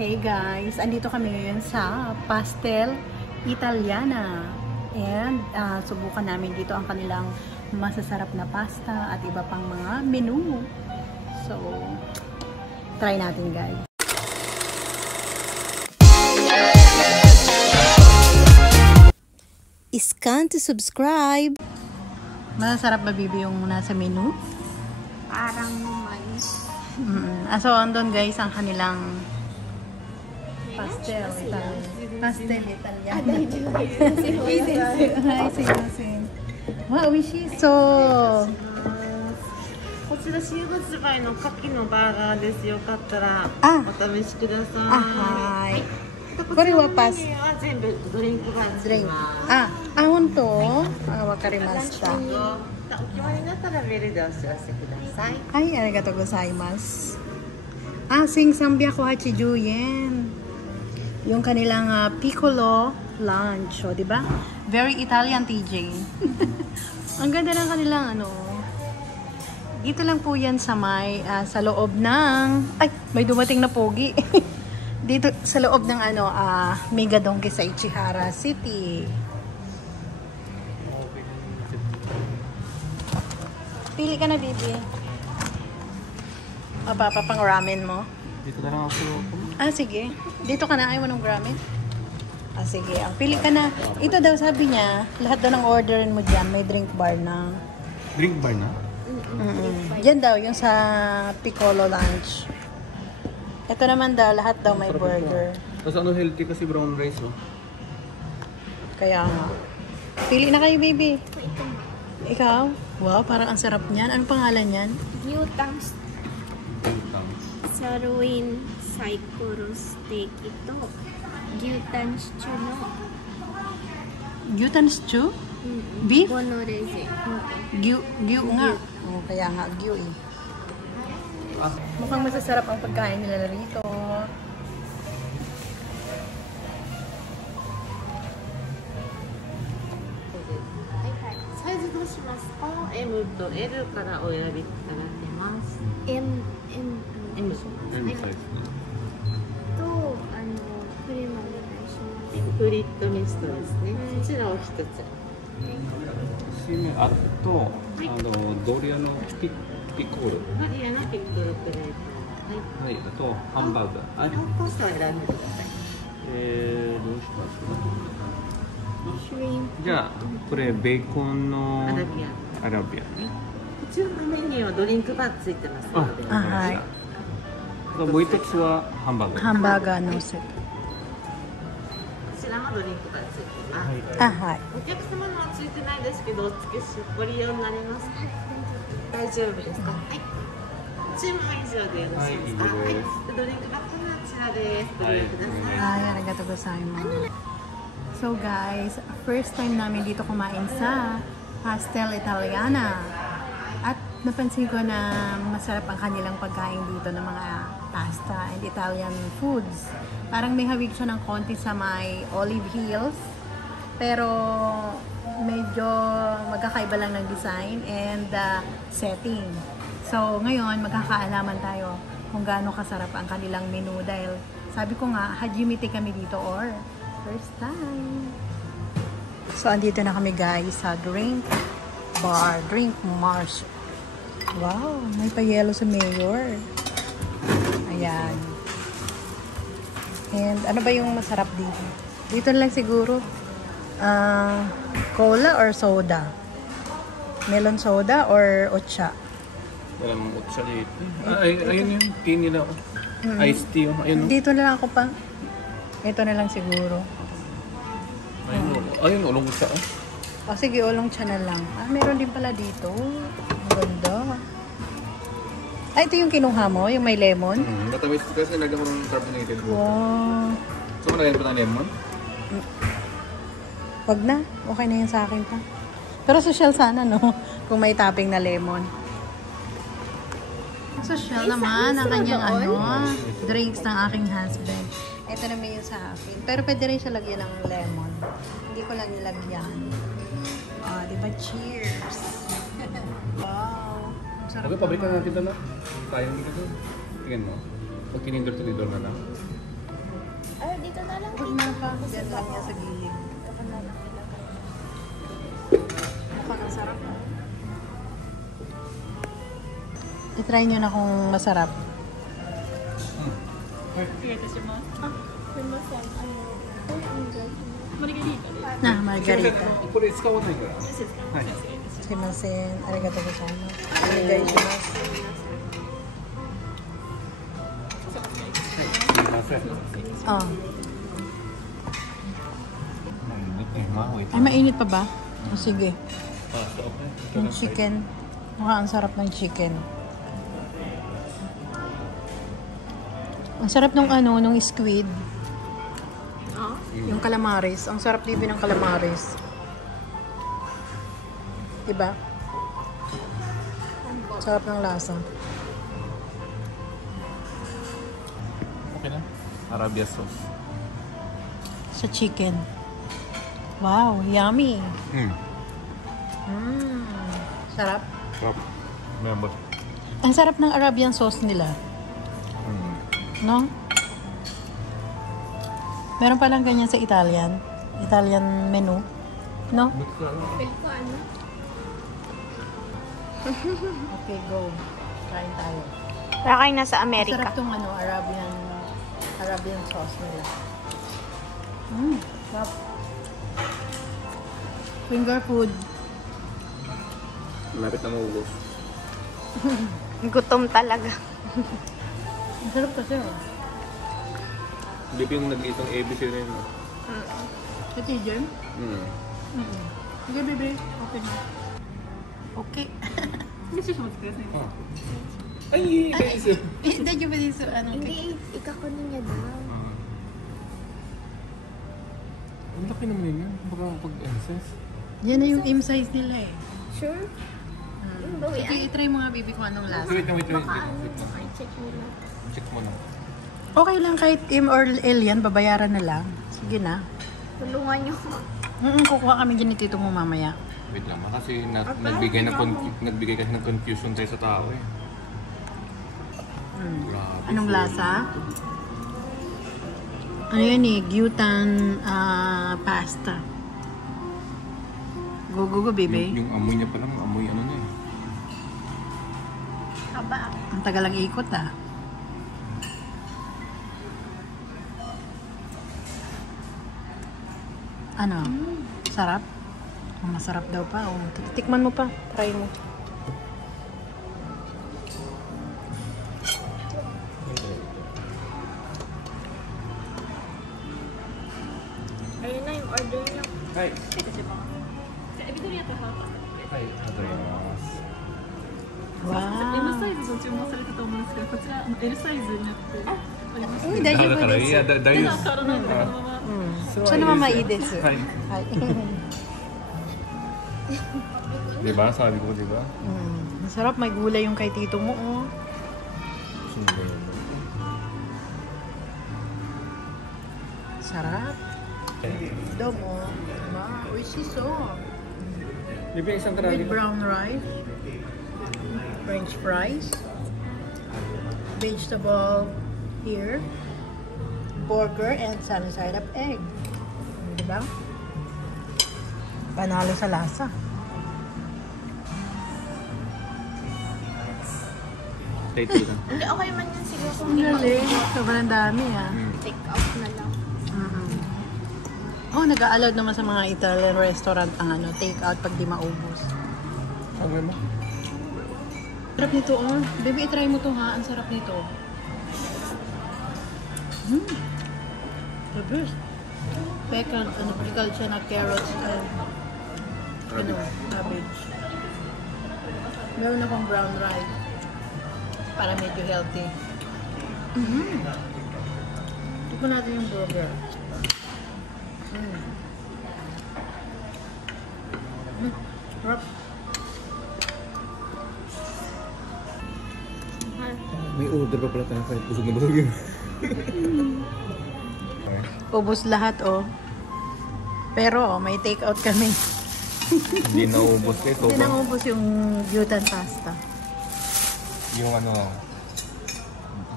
Hey guys, andito kami ngayon sa Pastel Italiana and subukan namin dito ang kanilang masasarap na pasta at iba pang mga menu. So, try natin guys. Scan to subscribe. Masasarap ba bibi yung nasa menu? Parang mais. So, andun guys ang kanilang pastel Italian. Pastel Italian. Hi, sumimasen. Wow, wishiso. こちら新発売の牡蠣のバーガーです。よかったらお試しください。はい。これはパス。全部ドリンクバーにします。本当？わかりました。お決まりになったらメールでお知らせください。はい、ありがとうございます。1380 yen. Yung kanilang piccolo lunch, di ba? Very Italian, TJ. Ang ganda ng kanilang Dito lang po yan sa may sa loob ng may dumating na pogi. Dito sa loob ng Mega Donkey sa Ichihara City. Pili ka na, baby. Pang ramen mo. Dito na lang ako. Sige. Dito ka na. Ayaw mo ng ramen? Sige. Pili ka na. Ito daw sabi niya, lahat daw ng orderin mo dyan, may drink bar na. Drink bar na? Yan daw, yung sa Piccolo lunch. Ito naman daw, lahat daw may burger. Tapos healthy kasi brown rice, oh. Kaya nga. Pili na kayo, baby. Ikaw? Wow, parang ang sarap niyan. Anong pangalan niyan? Gyutang Sirloin Saikoro Steak. Ito, Gyutan Stew no. Gyutan Stew? Beef? Bonorese. Gyu nga. Kaya nga, gyu eh. Mukhang masasarap ang pagkain nila rito. Size どうしますか? M と L からお選びいただけます。M サイズとプレーマお願いします。フリットミストですね。こちらを一つ。とドリアのピコール。ドリアのピコールプレート。はい。あとハンバーグ。両コースを選んでください。どうしますか？じゃあこれベーコンのアラビアね。こちらのメニューはドリンクバーついてますので。はい。もう一つはハンバーガー。ハンバーガーのセット。こちらもドリンクバーついてます。はい。お客様のはついてないですけど、お付けご利用になります。大丈夫ですか？はい。注文以上でよろしいですか？はい。ドリンクバーはこちらです。ご利用ください。はい、ありがとうございます。So guys, first time namin dito kumain sa Pastel Italiana. At napansin ko na masarap ang kanilang pagkain dito ng mga pasta and Italian foods. Parang may hawig siya ng konti sa may Olive Hills. Pero medyo magkakaiba lang ng design and setting. So ngayon magkakaalaman tayo kung gaano kasarap ang kanilang menu dahil sabi ko nga, hajimite kami dito or first time. So andito na kami guys sa drink bar, drink mars. Wow, may pa-yellow sa mayor. Ayan. And ano ba yung masarap dito? Dito na lang siguro cola or soda? Melon soda or ocha? Wala mong ocha dito. Ayun yung tea nila. Iced tea. Ayun. Dito na lang ako pa. Ito na lang siguro. Ayun, ulong ocha. Sige, ulong cha na lang. Meron din pala dito. Ang ganda. Ito yung kinuha mo? Yung may lemon? Matamis kasi nagawang ng carbonated water. Wow. So, malagyan pa ng lemon? Wag na. Okay na yun sa akin pa. Pero social sana, no? Kung may topping na lemon. Social naman ang kanyang drinks ng aking husband. Ito naman yun sa akin. Pero pwede rin siya lagyan ng lemon. Hindi ko lang nilagyan. Diba? Cheers! Wow! Sarap. Okay, pabrikan natin ito na. Sayang dito. Tingnan mo. Pag tinindor na lang. Yan lang niya sa gilid. Mukhang sarap. I-try nyo na kung masarap. Na, margarita. これ使わないから。はい。 Sumimasen. Arigatou gozaimasu. Onegai shimasu. すみません。 Oh. Mainit eh, ma. Wait. Ay, mainit pa ba? O, sige. Ah, so okay. Yung chicken. Mukhang ang sarap ng chicken. Ang sarap nung ano, nung squid. Yung calamaris. Ang sarap din ng calamaris. Diba? Sarap ng lasa. Okay na? Arabia sauce. Sa chicken. Wow, yummy. Sarap. Sarap. Member. Ang sarap ng Arabian sauce nila. No? Meron palang ganyan sa Italian. Italian menu. No? Okay, go. Kain tayo. Para kayo nasa Amerika. Sarap tong ano, Arabian sauce nila. Sarap. Finger food. Malapit na maubos. Gutom talaga. Ang sarap kasi oh. Hindi pa yung nag-iitong ABC na yun. Sa TJ? Sige, baby. Okay na. Okay. Ay, guys! Hindi ba dito? Anong Hindi, ikakunin niya daw. Ang laki naman yun. Baka pag-access. Yan na yung M size nila eh. Sure? Bawi, Sige, itry mo nga baby kung anong lasa. Wait. baka check mo na. Check mo na. Okay lang kahit M or L yan, babayaran na lang. Sige na. Tulungan niyo ko. Kukuha kami dyan ni tito mo mamaya. Wait lang, kasi nagbigay kasi ng confusion tayo sa tao eh. Grabe. Anong lasa? Ano yan eh, gyutan pasta. Go, baby. Yung amoy niya pala, amoy ano na eh. Haba. Ang tagal lang ikot ah. Ano? Sarap? Oh, masarap daw pa. Oh. Tikman mo pa. Try mo. Ayun na yung order niyo. Hi. Wow. M サイズと注文されたと思うんですけど、こちらL サイズになっております。大丈夫です。手が変わらないのでこのまま。 So naman maides. Hi. Hi. Diba? Sabi ko, diba? Masarap. May gulay yung kay tito mo. Oh. Sino ba yun? Sarap. Dom oh. Wow. Oishiso. Di ba isang With karami? brown rice. French fries. Vegetable here. Burger and sunny side up egg. Diba? Panalo sa lasa. Stay tuned. Hindi, okay man yan siguro kung Ang galing. Sobrang dami ah. take out na lang. Oh, nag-a-allowed naman sa mga Italian restaurant ang ano, take out pag di maubos. Sabi mo? Sarap nito oh. Baby, try mo to ha. Ang sarap nito. The best. Pickled, pickled siya na carrots and cabbage. Meron akong brown rice para medyo healthy. Tikman natin yung burger. Sarap. May order pa pala tayo kahit busog na busog yun. Okay. Ubus lahat oh. Pero may take out kami. Hindi naubos eh. Hindi nang ubus yung gyutan pasta. Yung ano,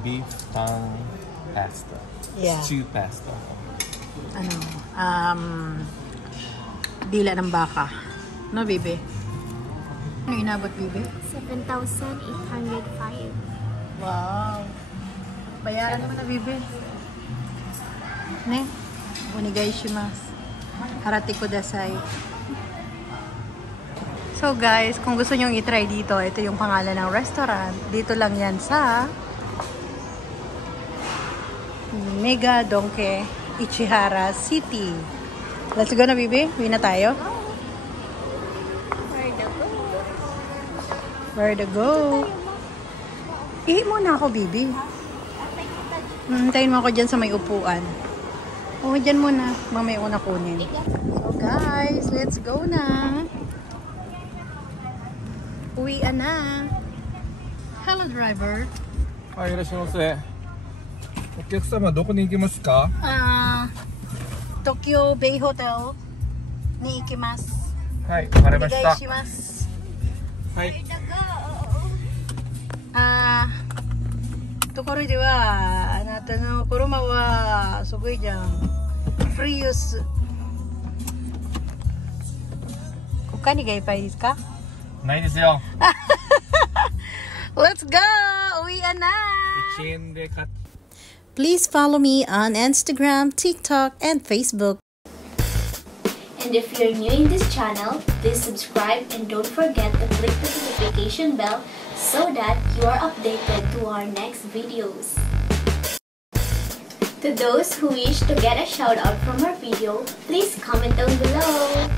beef tongue pasta. Yeah. Stew pasta. dila ng baka. No, Bibi? Ano inabot, Bibi? 7,805. Wow. Bayaran naman na, Bibi. Ne? Onigaishimasu. Harate kudasai. So guys, kung gusto nyong i-try dito, ito yung pangalan ng restaurant. Dito lang yan sa Mega Donke Ichihara City. Let's go na, Bibi. Uwi na tayo. Where to go? Ihi muna ako, Bibi. Hintayin mo ako dyan sa may upuan. Oh, dyan muna. Mamaya ko na kunin. So guys, let's go na. Uwian na. Hello, driver. はい、いらっしゃいませ。お客様どこに行きますか？ Tokyo Bay Hotel ni ikimasu. はい、わかりました。 Onegaishimasu. はい。ところではあなたの車はすごいじゃん。フリーユース。他にがいっぱいですか？ないですよ。 Let's go! Uwian na! 1円で買って。 Please follow me on Instagram, TikTok, and Facebook. And if you're new in this channel, please subscribe and don't forget to click the notification bell so that you are updated to our next videos. To those who wish to get a shout out from our video, please comment down below.